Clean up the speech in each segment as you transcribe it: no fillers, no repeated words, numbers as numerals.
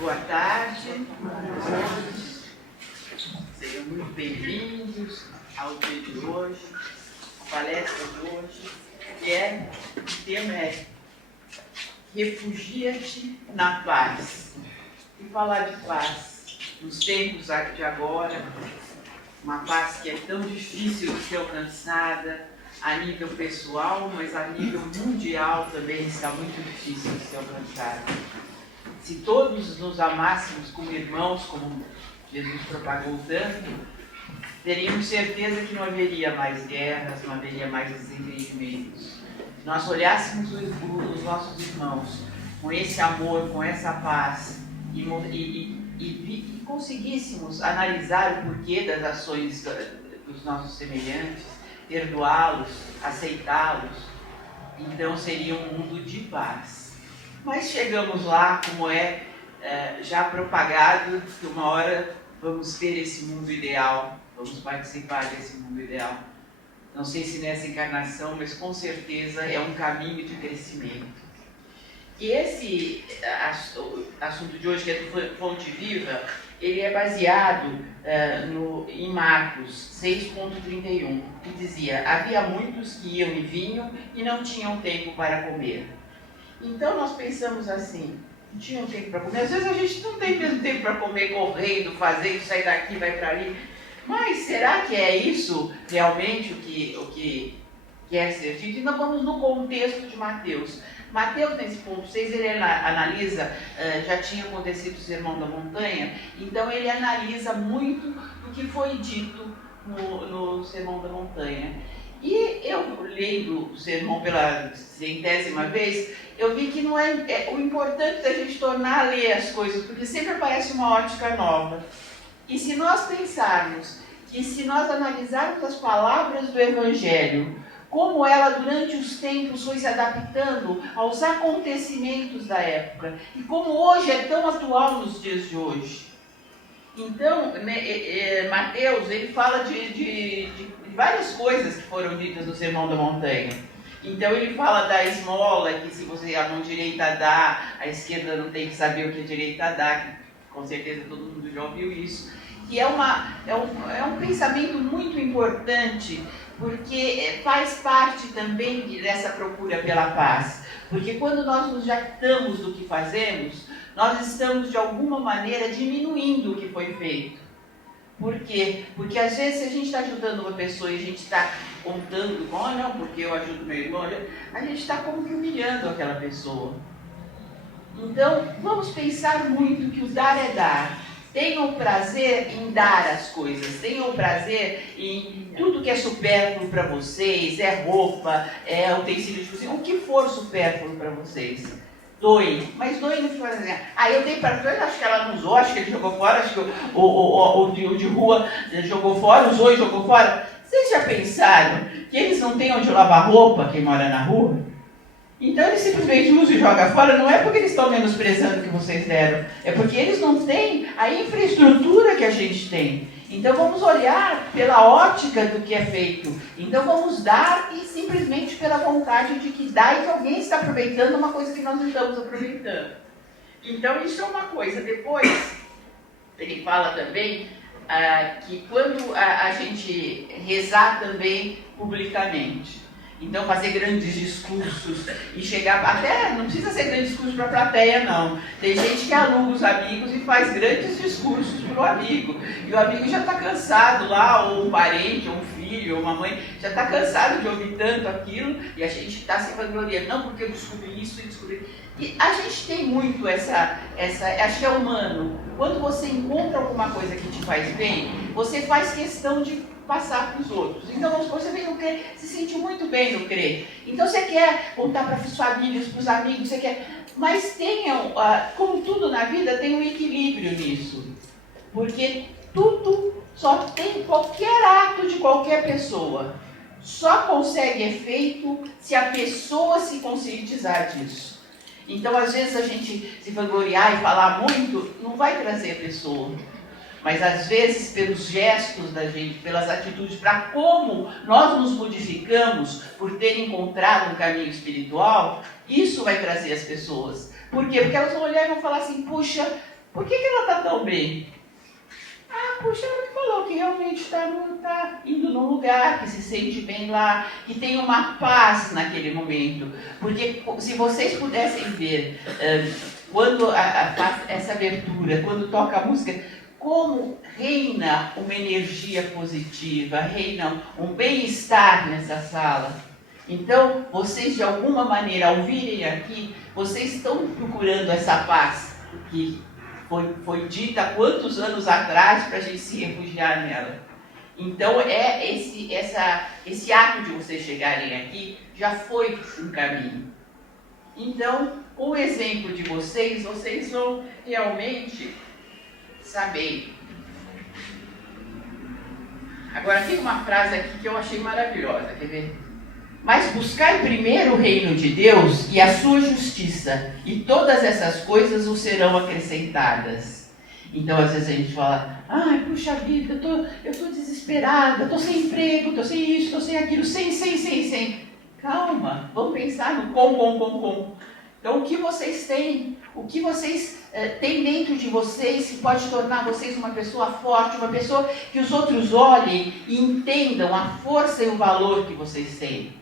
Boa tarde. Sejam muito bem-vindos ao dia de hoje, à palestra de hoje, o tema é Refugia-te na paz. E falar de paz nos tempos de agora, uma paz que é tão difícil de ser alcançada a nível pessoal, mas a nível mundial também está muito difícil de ser alcançada. Se todos nos amássemos como irmãos, como Jesus propagou tanto, teríamos certeza que não haveria mais guerras, não haveria mais desentendimentos. Se nós olhássemos os nossos irmãos com esse amor, com essa paz e conseguíssemos analisar o porquê das ações dos nossos semelhantes, perdoá-los, aceitá-los, então seria um mundo de paz. Mas chegamos lá, como já propagado, que uma hora vamos ter esse mundo ideal, vamos participar desse mundo ideal. Não sei se nessa encarnação, mas com certeza é um caminho de crescimento. E esse assunto de hoje, que é do Fonte Viva, ele é baseado em Marcos 6,31, que dizia: havia muitos que iam e vinham e não tinham tempo para comer. Então nós pensamos assim, não tinham tempo para comer. Às vezes a gente não tem mesmo tempo para comer, correndo, fazendo, sair daqui, vai para ali. Mas será que é isso realmente o que quer ser dito? Então vamos no contexto de Mateus. Mateus, nesse ponto 6, ele analisa, já tinha acontecido o Sermão da Montanha, então ele analisa muito do que foi dito no Sermão da Montanha. E eu, lendo o sermão pela 100ª vez, eu vi que não é o importante da gente tornar a ler as coisas, porque sempre aparece uma ótica nova. E se nós pensarmos que se nós analisarmos as palavras do Evangelho, como ela durante os tempos foi se adaptando aos acontecimentos da época, e como hoje é tão atual nos dias de hoje. Então, Mateus, ele fala de várias coisas que foram ditas no Sermão da Montanha. Então ele fala da esmola, que se você a mão direita dá, a esquerda não tem que saber o que a direita dá, que com certeza todo mundo já ouviu isso. Que é um pensamento muito importante, porque faz parte também dessa procura pela paz. Porque quando nós nos jactamos do que fazemos, nós estamos de alguma maneira diminuindo o que foi feito. Por quê? Porque às vezes se a gente está ajudando uma pessoa e a gente está contando, não, porque eu ajudo meu irmão, a gente está como que humilhando aquela pessoa. Então, vamos pensar muito que o dar é dar. Tenham prazer em dar as coisas, tenham prazer em tudo que é supérfluo para vocês, é roupa, é utensílio de cozinha, o que for supérfluo para vocês. Doem, mas doem no que fazem. Eu dei para dois, acho que ela não usou, acho que ele jogou fora, acho que o de rua jogou fora, usou e jogou fora. Vocês já pensaram que eles não têm onde lavar roupa, quem mora na rua? Então eles simplesmente usam e jogam fora, não é porque eles estão menosprezando o que vocês deram, é porque eles não têm a infraestrutura que a gente tem. Então vamos olhar pela ótica do que é feito. Então vamos dar e simplesmente pela vontade de que dá e que alguém está aproveitando uma coisa que nós não estamos aproveitando. Então isso é uma coisa. Depois ele fala também que quando a gente rezar também publicamente, então fazer grandes discursos e chegar, até não precisa ser grande discurso para a plateia não, tem gente que aluga os amigos e faz grandes discursos para o amigo, e o amigo já está cansado lá, ou um parente, ou um filho, ou uma mãe, já está cansado de ouvir tanto aquilo, e a gente está se vangloriando, não porque eu descobri isso e descobri. E a gente tem muito essa, acho que é humano, quando você encontra alguma coisa que te faz bem, você faz questão de passar para os outros. Então, vamos supor, você vem no CRE, se sentiu muito bem no CRE. Então, você quer contar para as famílias, para os amigos, você quer... Mas tenham, como tudo na vida, tem um equilíbrio nisso. Porque tudo só tem, qualquer ato de qualquer pessoa, só consegue efeito se a pessoa se conscientizar disso. Então, às vezes, a gente se vangloriar e falar muito, não vai trazer a pessoa. Mas às vezes pelos gestos da gente, pelas atitudes, para como nós nos modificamos por ter encontrado um caminho espiritual, isso vai trazer as pessoas. Por quê? Porque elas vão olhar e vão falar assim, puxa, Por que ela está tão bem? Ah, puxa, ela me falou que realmente está indo num lugar, que se sente bem lá, que tem uma paz naquele momento. Porque se vocês pudessem ver quando essa abertura, quando toca a música, como reina uma energia positiva, reina um bem-estar nessa sala. Então, vocês de alguma maneira, ao virem aqui, vocês estão procurando essa paz que foi dita há quantos anos atrás para a gente se refugiar nela. Então, esse ato de vocês chegarem aqui já foi um caminho. Então, com o exemplo de vocês vão realmente saber. Agora, tem uma frase aqui que eu achei maravilhosa, quer ver? Mas buscai primeiro o reino de Deus e a sua justiça, e todas essas coisas vos serão acrescentadas. Então, às vezes a gente fala, ai, puxa vida, eu tô desesperada, estou sem emprego, estou sem isso, estou sem aquilo, sem. Calma, vamos pensar no com. Então, o que vocês têm? O que vocês têm dentro de vocês que pode tornar vocês uma pessoa forte, uma pessoa que os outros olhem e entendam a força e o valor que vocês têm.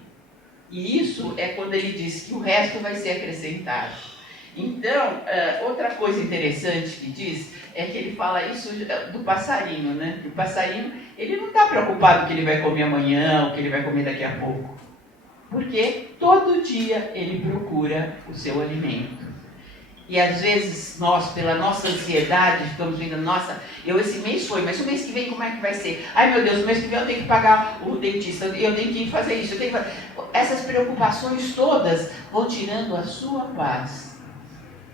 E isso é quando ele diz que o resto vai ser acrescentado. Então, outra coisa interessante que diz é que ele fala isso do passarinho, né? Que o passarinho, ele não está preocupado com o que ele vai comer amanhã, o que ele vai comer daqui a pouco. Porque todo dia ele procura o seu alimento. E às vezes nós, pela nossa ansiedade, ficamos vendo, nossa, esse mês foi, mas o mês que vem como é que vai ser? Ai meu Deus, o mês que vem eu tenho que pagar o dentista, eu tenho que fazer isso, eu tenho que fazer... Essas preocupações todas vão tirando a sua paz.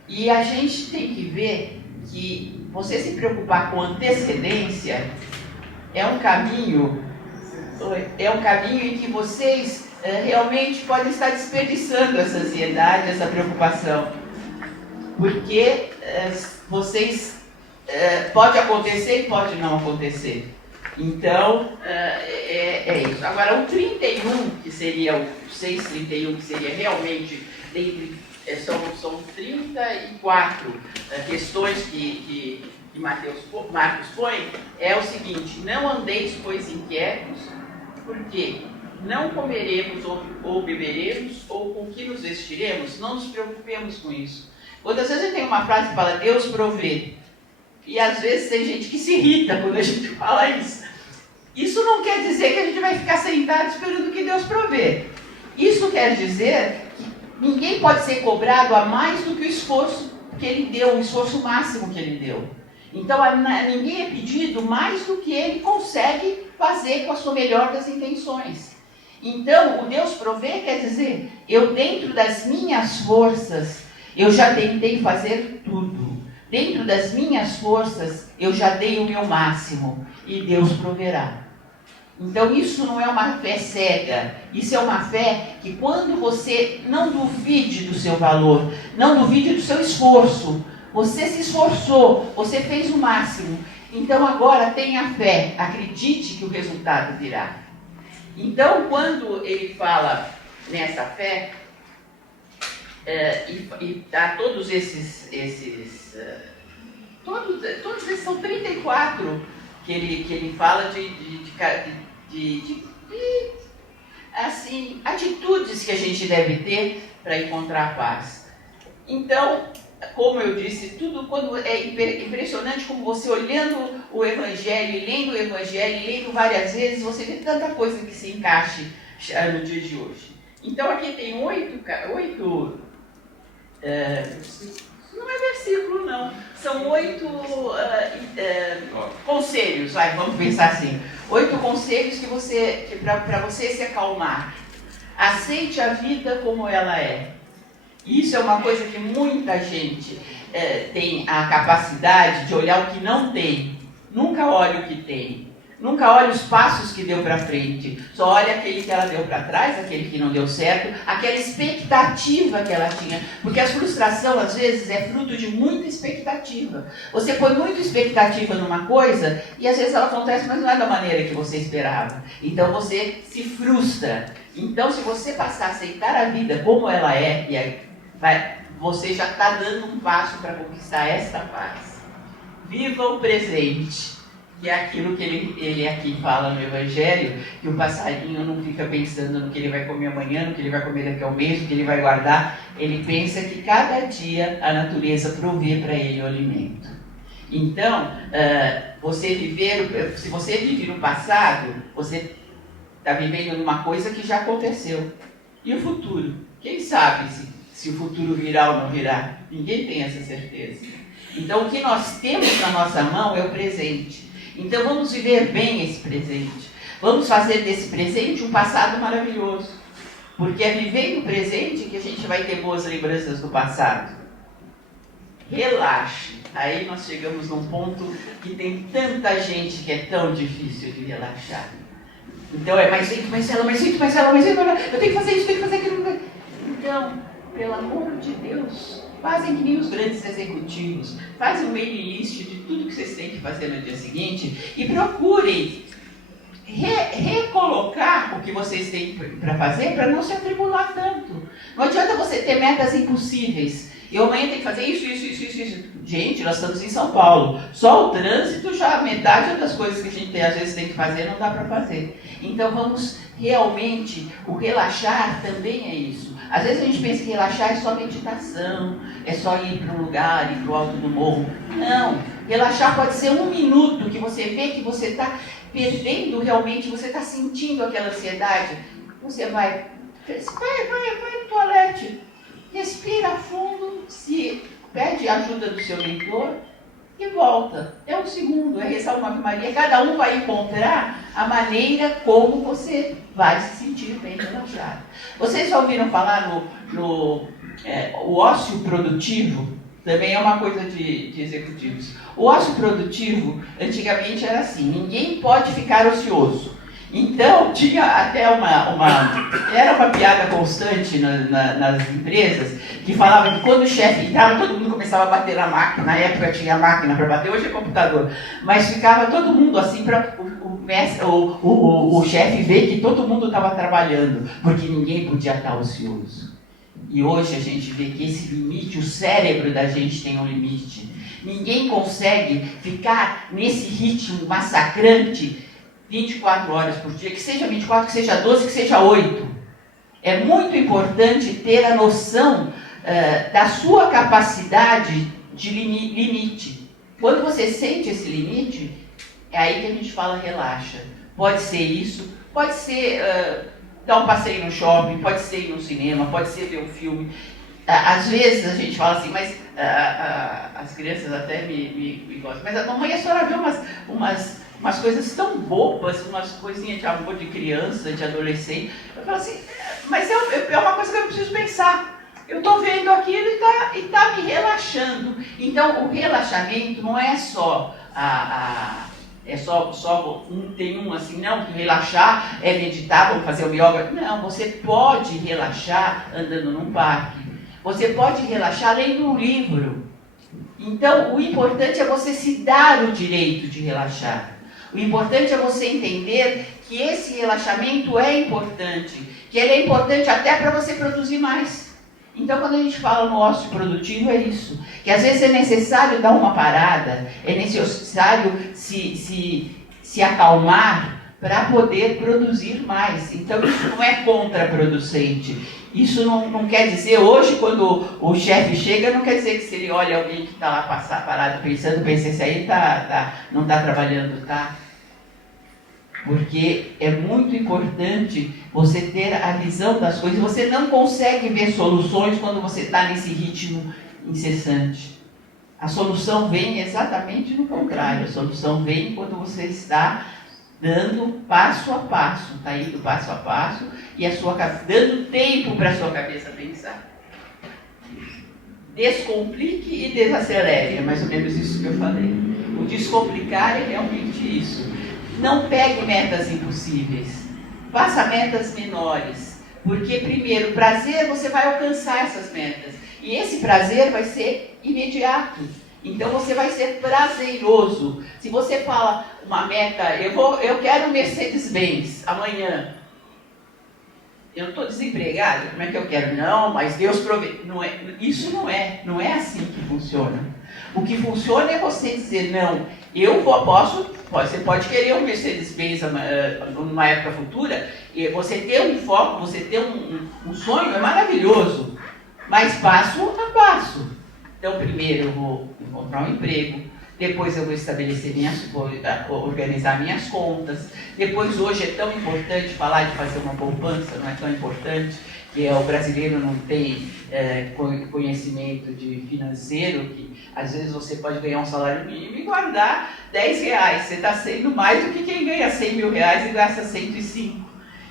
E a gente tem que ver que você se preocupar com antecedência é um caminho em que vocês realmente podem estar desperdiçando essa ansiedade, essa preocupação. Porque vocês pode acontecer e pode não acontecer. Então, é isso. Agora, o 31, que seria o 631, que seria realmente, são 34 questões que Marcos põe, é o seguinte: não andeis, pois, inquietos, porque não comeremos ou beberemos, ou com que nos vestiremos, não nos preocupemos com isso. Quantas vezes a gente tem uma frase que fala, Deus provê. E às vezes tem gente que se irrita quando a gente fala isso. Isso não quer dizer que a gente vai ficar sentado esperando que Deus provê. Isso quer dizer que ninguém pode ser cobrado a mais do que o esforço que ele deu, o esforço máximo que ele deu. Então ninguém é pedido mais do que ele consegue fazer com a sua melhor das intenções. Então, o Deus provê quer dizer, eu dentro das minhas forças, eu já tentei fazer tudo. Dentro das minhas forças, eu já dei o meu máximo. E Deus proverá. Então, isso não é uma fé cega. Isso é uma fé que quando você não duvide do seu valor, não duvide do seu esforço, você se esforçou, você fez o máximo. Então, agora tenha fé. Acredite que o resultado virá. Então, quando ele fala nessa fé, e dá todos esses são 34 que ele fala de assim, atitudes que a gente deve ter para encontrar a paz. Então, como eu disse, tudo quando é impressionante como você olhando o Evangelho, e lendo o Evangelho, e lendo várias vezes, você vê tanta coisa que se encaixe no dia de hoje. Então aqui tem 8 não é versículo não, são 8 conselhos, vamos pensar assim, 8 conselhos para você se acalmar. Aceite a vida como ela é. Isso é uma coisa que muita gente tem a capacidade de olhar o que não tem, nunca olha o que tem. Nunca olha os passos que deu para frente, só olha aquele que ela deu para trás, aquele que não deu certo, aquela expectativa que ela tinha. Porque a frustração, às vezes, é fruto de muita expectativa. Você põe muita expectativa numa coisa e às vezes ela acontece, mas não é da maneira que você esperava. Então você se frustra. Então, se você passar a aceitar a vida como ela é, você já está dando um passo para conquistar esta paz. Viva o presente, que é aquilo que ele aqui fala no Evangelho, que o passarinho não fica pensando no que ele vai comer amanhã, no que ele vai comer daqui a um mês, no que ele vai guardar. Ele pensa que cada dia a natureza provê para ele o alimento. Então, se você vive no passado, você está vivendo numa coisa que já aconteceu. E o futuro? Quem sabe se o futuro virá ou não virá? Ninguém tem essa certeza. Então, o que nós temos na nossa mão é o presente. Então, vamos viver bem esse presente. Vamos fazer desse presente um passado maravilhoso. Porque é vivendo o presente que a gente vai ter boas lembranças do passado. Relaxe. Aí nós chegamos num ponto que tem tanta gente que é tão difícil de relaxar. Então, mais vento, mais célula, mais vento, mais célula, mais vento, eu tenho que fazer isso, tenho que fazer aquilo. Então, pelo amor de Deus, fazem que nem os grandes executivos. Fazem um mailing list de tudo que vocês têm que fazer no dia seguinte e procurem recolocar o que vocês têm para fazer para não se atribular tanto. Não adianta você ter metas impossíveis. Eu amanhã tenho que fazer isso. Gente, nós estamos em São Paulo. Só o trânsito, já metade das coisas que a gente às vezes tem que fazer, não dá para fazer. Então vamos realmente, o relaxar também é isso. Às vezes a gente pensa que relaxar é só meditação, é só ir para um lugar, ir para o alto do morro. Não, relaxar pode ser 1 minuto que você vê que você está perdendo realmente, você está sentindo aquela ansiedade. Você vai no toalete. Respira fundo, se pede a ajuda do seu mentor e volta. É 1 segundo, é rezar uma Ave Maria. Cada um vai encontrar a maneira como você vai se sentir bem relaxado. Vocês já ouviram falar o ócio produtivo? Também é uma coisa de executivos. O ócio produtivo, antigamente era assim, ninguém pode ficar ocioso. Então, tinha até era uma piada constante nas empresas, que falava que quando o chefe entrava, todo mundo começava a bater na máquina. Na época tinha máquina para bater, hoje é computador. Mas ficava todo mundo assim para o chefe ver que todo mundo estava trabalhando, porque ninguém podia estar ocioso. E hoje a gente vê que esse limite, o cérebro da gente tem um limite. Ninguém consegue ficar nesse ritmo massacrante 24 horas por dia, que seja 24, que seja 12, que seja 8. É muito importante ter a noção da sua capacidade de limite. Quando você sente esse limite, é aí que a gente fala relaxa. Pode ser isso, pode ser dar um passeio no shopping, pode ser ir no cinema, pode ser ver um filme. Às vezes a gente fala assim, mas as crianças até me gostam, mas a mamãe, a senhora vê umas coisas tão bobas, umas coisinhas de amor de criança, de adolescente. Eu falo assim, mas é uma coisa que eu preciso pensar. Eu estou vendo aquilo e tá me relaxando. Então, o relaxamento não é só tem um assim, não, que relaxar é meditar, vamos fazer o yoga. Não, você pode relaxar andando num parque. Você pode relaxar lendo um livro. Então, o importante é você se dar o direito de relaxar. O importante é você entender que esse relaxamento é importante, que ele é importante até para você produzir mais. Então, quando a gente fala no ócio produtivo, é isso. Que às vezes é necessário dar uma parada, é necessário se acalmar para poder produzir mais. Então, isso não é contraproducente. Isso não quer dizer, hoje, quando o chefe chega, não quer dizer que se ele olha alguém que está lá parado pensando, pensa, esse aí não está trabalhando, tá? Porque é muito importante você ter a visão das coisas. Você não consegue ver soluções quando você está nesse ritmo incessante. A solução vem exatamente no contrário. A solução vem quando você está dando passo a passo, está indo passo a passo e dando tempo para a sua cabeça pensar. Descomplique e desacelere, é mais ou menos isso que eu falei. O descomplicar é realmente isso. Não pegue metas impossíveis, faça metas menores, porque primeiro, prazer, você vai alcançar essas metas, e esse prazer vai ser imediato, então você vai ser prazeroso. Se você fala uma meta, eu quero um Mercedes-Benz amanhã, eu estou desempregado, como é que eu quero? Não, mas Deus provê. Isso não é assim que funciona. O que funciona é você dizer, não, você pode querer um Mercedes-Benz numa época futura, e você ter um foco, você ter um sonho é maravilhoso, mas passo a passo. Então, primeiro eu vou encontrar um emprego, depois eu vou estabelecer organizar minhas contas. Depois, hoje é tão importante falar de fazer uma poupança, não é tão importante, que o brasileiro não tem conhecimento de financeiro, que às vezes você pode ganhar um salário mínimo e guardar R$10. Você está sendo mais do que quem ganha R$100 mil e gasta 105.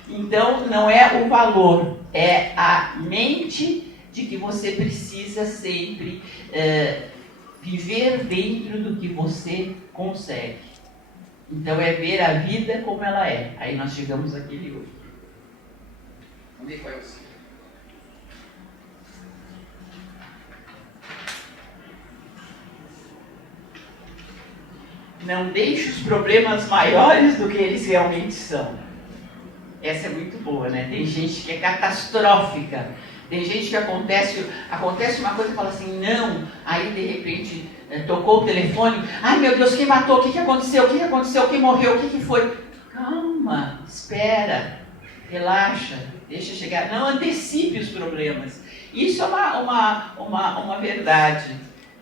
Então, não é o valor, é a mente de que você precisa sempre viver dentro do que você consegue. Então é ver a vida como ela é. Aí nós chegamos àquele outro. Vamos ver qual é o seu. Não deixe os problemas maiores do que eles realmente são. Essa é muito boa, né? Tem gente que é catastrófica. Tem gente que acontece uma coisa e fala assim, não, aí de repente tocou o telefone, ai meu Deus, quem matou, o que aconteceu, quem morreu, o que foi? Calma, espera, relaxa, deixa chegar, não antecipe os problemas. Isso é uma verdade,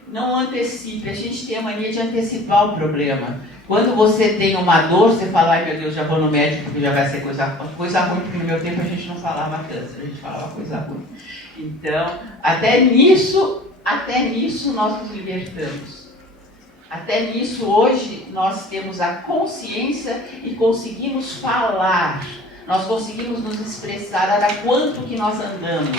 não antecipe, a gente tem a mania de antecipar o problema. Quando você tem uma dor, você fala, ai meu Deus, já vou no médico porque já vai ser coisa ruim, porque no meu tempo a gente não falava câncer, a gente falava coisa ruim. Então, até nisso nós nos libertamos. Até nisso hoje nós temos a consciência e conseguimos falar, nós conseguimos nos expressar. Olha quanto que nós andamos,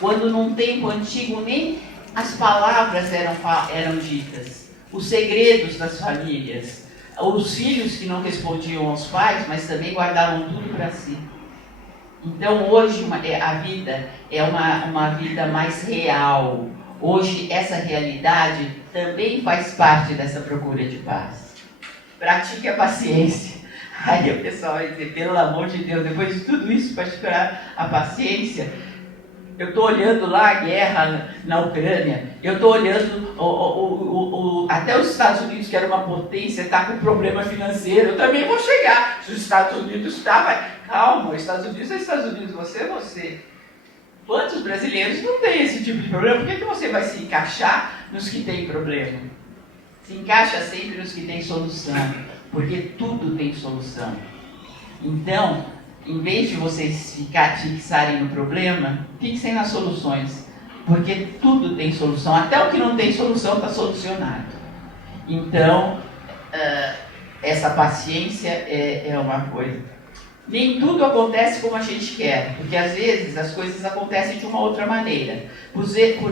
quando num tempo antigo nem as palavras eram ditas, os segredos das famílias, os filhos que não respondiam aos pais, mas também guardavam tudo para si. Então hoje a vida é uma vida mais real. Hoje essa realidade também faz parte dessa procura de paz. Pratique a paciência. Aí o pessoal vai dizer, pelo amor de Deus, depois de tudo isso, praticar a paciência. Eu estou olhando lá a guerra na Ucrânia, eu estou olhando até os Estados Unidos, que era uma potência, está com problema financeiro, eu também vou chegar. Se os Estados Unidos calma, os Estados Unidos é Estados Unidos, você é você. Quantos brasileiros não têm esse tipo de problema? Por que você vai se encaixar nos que têm problema? Se encaixa sempre nos que têm solução, porque tudo tem solução. Então, em vez de vocês fixarem no problema, fixem nas soluções, porque tudo tem solução, até o que não tem solução está solucionado. Então, essa paciência é uma coisa. Nem tudo acontece como a gente quer, porque às vezes as coisas acontecem de uma outra maneira. Por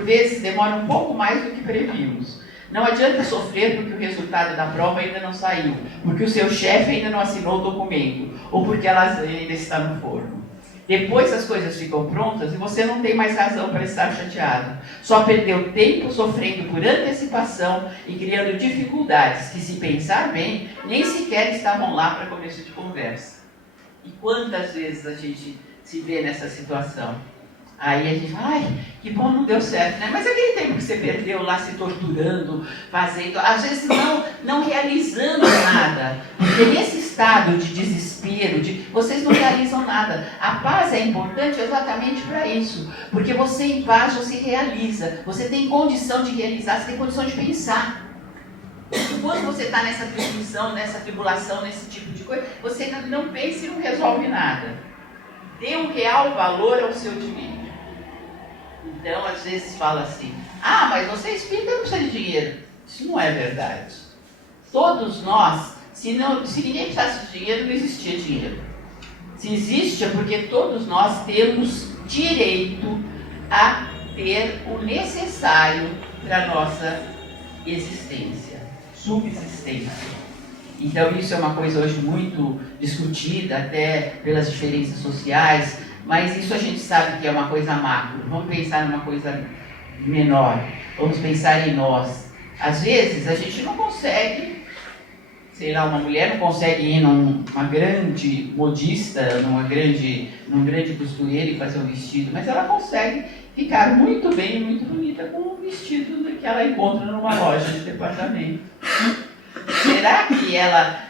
vezes demora um pouco mais do que prevíamos. Não adianta sofrer porque o resultado da prova ainda não saiu, porque o seu chefe ainda não assinou o documento, ou porque ela ainda está no forno. Depois as coisas ficam prontas e você não tem mais razão para estar chateado. Só perdeu tempo sofrendo por antecipação e criando dificuldades que, se pensar bem, nem sequer estavam lá para começo de conversa. E quantas vezes a gente se vê nessa situação? Aí a gente fala, ai, que bom, não deu certo, né? Mas aquele tempo que você perdeu lá se torturando, fazendo, às vezes não realizando nada. Porque nesse estado de desespero, vocês não realizam nada. A paz é importante exatamente para isso. Porque você em paz, você realiza. Você tem condição de realizar, você tem condição de pensar. Quando você está nessa aflição, nessa tribulação, nesse tipo de coisa, você não pensa e não resolve nada. Dê um real valor ao seu dinheiro. Então, às vezes fala assim, mas você é espírita, não precisa de dinheiro. Isso não é verdade. Todos nós, se ninguém precisasse de dinheiro, não existia dinheiro. Se existe é porque todos nós temos direito a ter o necessário para a nossa existência, subsistência. Então isso é uma coisa hoje muito discutida, até pelas diferenças sociais, mas isso a gente sabe que é uma coisa macro. Vamos pensar numa coisa menor, vamos pensar em nós. Às vezes a gente não consegue, uma mulher não consegue ir numa grande modista, num grande costureiro e fazer um vestido, mas ela consegue ficar muito bem, muito bonita com o vestido que ela encontra numa loja de departamento. Será que ela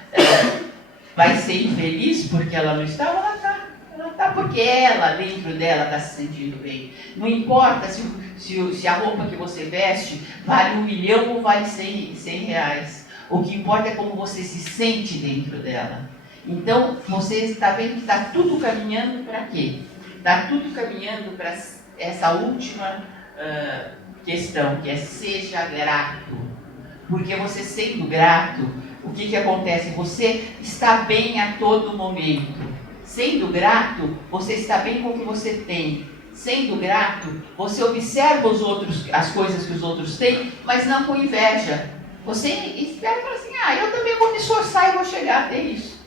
vai ser infeliz porque ela não está? Ela está. Ela está porque ela, dentro dela, está se sentindo bem. Não importa se a roupa que você veste vale 1 milhão ou vale 100 reais. O que importa é como você se sente dentro dela. Então, você está vendo que está tudo caminhando para quê? Está tudo caminhando para essa última questão, que é seja grato. Porque você sendo grato, o que acontece? Você está bem a todo momento. Sendo grato, você está bem com o que você tem. Sendo grato, você observa as coisas que os outros têm, mas não com inveja. Você espera e fala assim, eu também vou me esforçar e vou chegar até isso.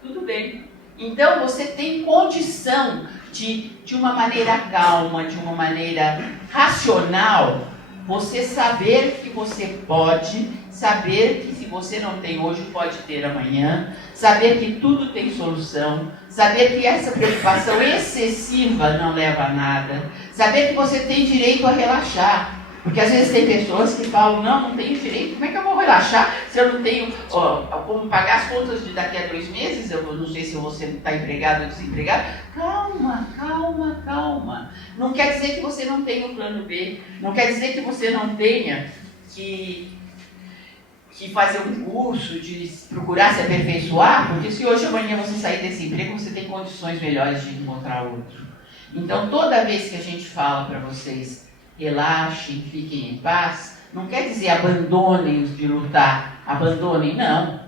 Tudo bem. Então você tem condição de uma maneira calma, de uma maneira racional, você saber que você pode, saber que se você não tem hoje, pode ter amanhã, saber que tudo tem solução, saber que essa preocupação excessiva não leva a nada, saber que você tem direito a relaxar. Porque às vezes tem pessoas que falam, não tenho direito, como é que eu vou relaxar se eu não tenho como pagar as contas de daqui a 2 meses, eu não sei se você está empregado ou desempregado. Calma, calma, calma. Não quer dizer que você não tenha um plano B, não quer dizer que você não tenha que fazer um curso, de procurar se aperfeiçoar, porque se hoje ou amanhã você sair desse emprego, você tem condições melhores de encontrar outro. Então toda vez que a gente fala para vocês, relaxem, fiquem em paz, não quer dizer abandonem-os de lutar, abandonem, não.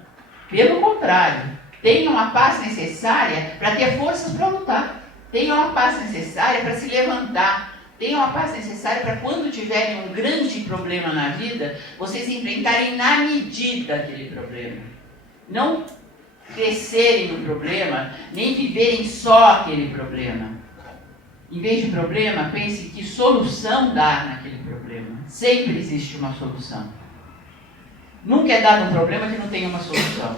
Pelo contrário, tenham a paz necessária para ter forças para lutar, tenham a paz necessária para se levantar, tenham a paz necessária para quando tiverem um grande problema na vida, vocês enfrentarem na medida aquele problema. Não crescerem no problema, nem viverem só aquele problema. Em vez de problema, pense que solução dá naquele problema. Sempre existe uma solução. Nunca é dado um problema que não tenha uma solução.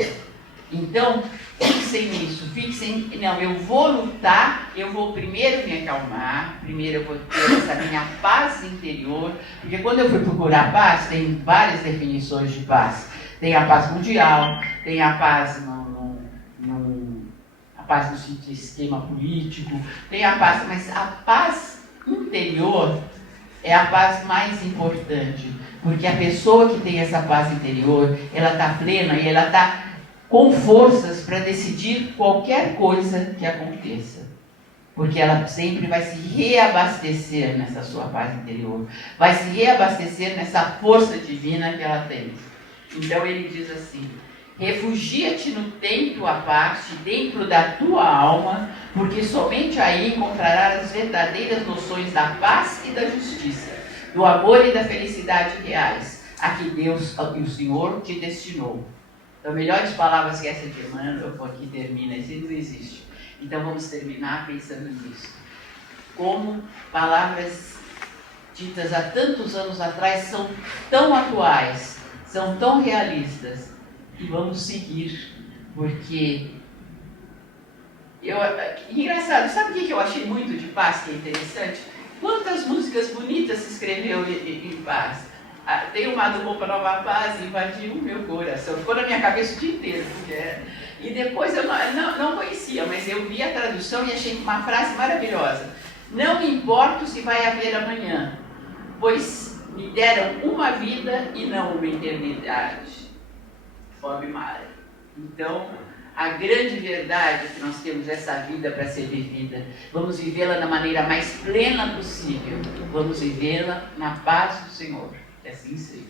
Então, fixem nisso. Fixem, não, eu vou lutar, eu vou primeiro me acalmar, primeiro eu vou ter essa minha paz interior, porque quando eu fui procurar paz, tem várias definições de paz. Tem a paz mundial, tem a paz a paz no sistema político, tem a paz, mas a paz interior é a paz mais importante, porque a pessoa que tem essa paz interior, ela está plena e ela está com forças para decidir qualquer coisa que aconteça, porque ela sempre vai se reabastecer nessa sua paz interior, vai se reabastecer nessa força divina que ela tem. Então ele diz assim: refugia-te no templo à parte, dentro da tua alma, porque somente aí encontrarás as verdadeiras noções da paz e da justiça, do amor e da felicidade reais, a que Deus e o Senhor te destinou. Então, melhores palavras que essa de Emmanuel, aqui termina, isso não existe. Então, vamos terminar pensando nisso. Como palavras ditas há tantos anos atrás são tão atuais, são tão realistas, e vamos seguir, porque engraçado, sabe o que eu achei muito de paz, que é interessante? Quantas músicas bonitas se escreveu em paz? Tem uma do Roupa Nova Paz, invadiu o meu coração, ficou na minha cabeça o dia inteiro, e depois eu não conhecia, mas eu vi a tradução e achei uma frase maravilhosa: não me importo se vai haver amanhã, pois me deram uma vida e não uma eternidade. Bob Marley. Então, a grande verdade é que nós temos essa vida para ser vivida. Vamos vivê-la da maneira mais plena possível. Vamos vivê-la na paz do Senhor. Que assim seja.